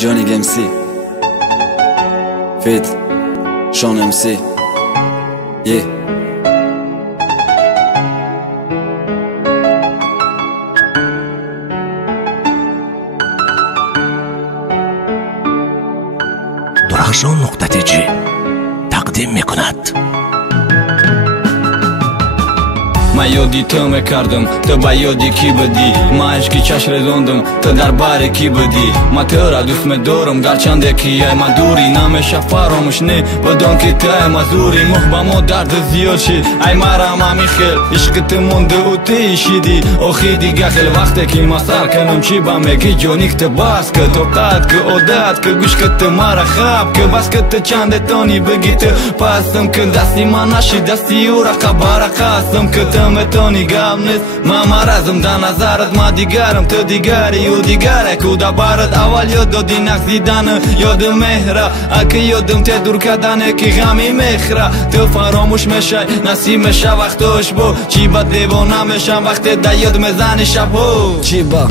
Johnny MC Fit Sean MC Yeah درخشان.tg تقدیم میکند. من یادی تو میکردم تو با یادی کی بدی، من عشقی چش رزوندم تو در بار کی بدی. من تو را دوست میدارم گرچنده که من دوری، نمیشه فراموش نه بدون که تو مزوری. محبم و درد زیاد شد ای مرا مامی خیل، عشق تو مونده و تیشیدی آخی دیگه خیل. وقتی که ما سر کنم چی با میگی جونی که باز که تو قد که عادت که گوش که تو مرا خواب که بس که تو چند تانی بگی تو پستم که دستی من نشی دستی او را قبار قستم که تو میتونی گم نیست. من مرزم در نظرت ما دیگرم تو دیگری و دیگره کودا بارد اول یاد دادی نقصیدن یاد مهره اگه یادم ته دور کردنه که غمی مخره. تو فراموش میشه نصیب میشه وقتش بو چی با دیوانه میشم وقتی در یاد میزنی شبو چی با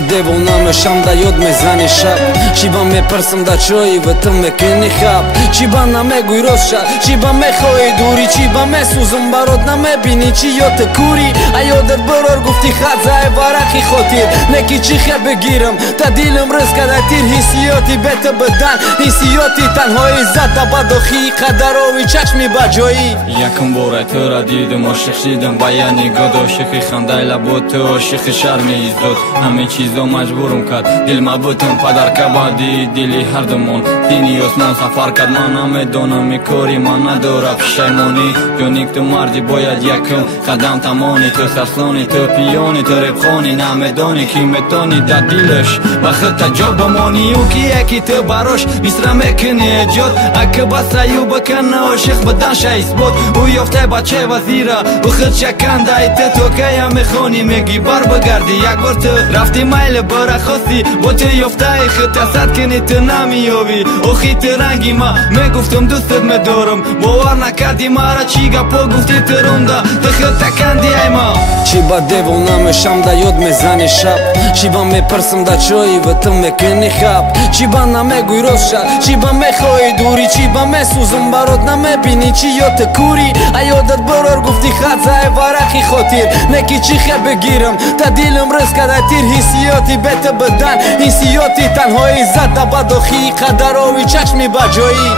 دیوانه میشم در یاد میزنی شب. چی با میپرسم در چایی و تو میکنی خواب. چی با نمیگوی راست شد چی با میخوای دوری. چی با میسوزم برات نمیبینی چی یاد کوری. ایادت برار گفتی خط زای ورقی خاطر نکی چی خیل بگیرم تا دیلم رس کرده تیر. حسیاتی بهت بدن حسیاتی تنهایی زد بداخی قدراوی چشمی بجایی. یکم باره تو را دیدم عاشق شدم بیانی گد عاشقی خنده لبات تو عاشق شرمی ایزداد همه چیزا مجبورم کرد دل مبوتم پدر کبادی دلی هر دمون دینی اسمان سفر کرد. من نمیدونم کاری من نداره پشیمانی جونی تو مردی باید یکم قدم تمانی. تو سرسانی تو پیانی تو ربخانی نمیدانی کی میتونی در دلش وقت جا بمانی او کی یکی تو براش بیسره میکنی ایجاد اگه بس ایو بکنه عاشق بدن شایست بود. او یافته بچه وزیره او خود شکنده ایت تو که میخونی میگی بر بگردی یک بار تو رفتی میل برا خواستی با تو یافته خود حسد کنی تو نمیابی اوخی تو رنگی ما میگفتم دوستت میدارم باور نکردی مرا چی گپا گفتی تو رونده تو خود تکندی ای ما. چی با دیوانه میشم در یاد میزنی شب. چی با میپرسم در چایی و تو میکنی خواب. چی با نمیگوی راست شد چی با میخوای دوری. چی با میسوزم برات نمیبینی چی یاد کوری. ایادت برار گفتی خط زای ورقی خاطر نکی چی خیل بگیرم تا دیلم رس کرده تیر. حسیاتی بهت بدن حسیاتی تنهایی زد بداخی قدراوی چشمی بجایی.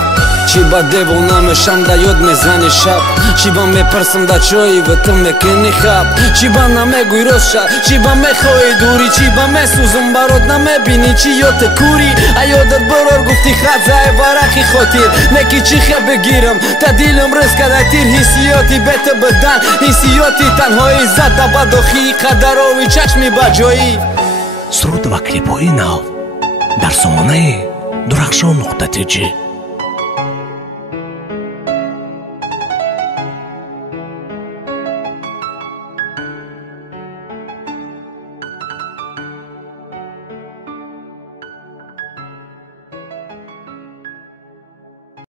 چی با دیوانه میشم در یاد میزنی شب. چی با میپرسم در چایی و تو میکنی خواب. چی با نمیگوی راست شد چی با میخوای دوری. چی با میسوزم برات نمیبینی چی یاد کوری. ایادت برار گفتی خط زای ورقی خاطر نکی چی خیل بگیرم تا دیلم رس کرده تیر. حسیاتی بهت بدن حسیاتی تنهایی زد بداخی قدراوی چشمی بجایی. سرود و کلیپ‌های نو در سامانه درخشان.tg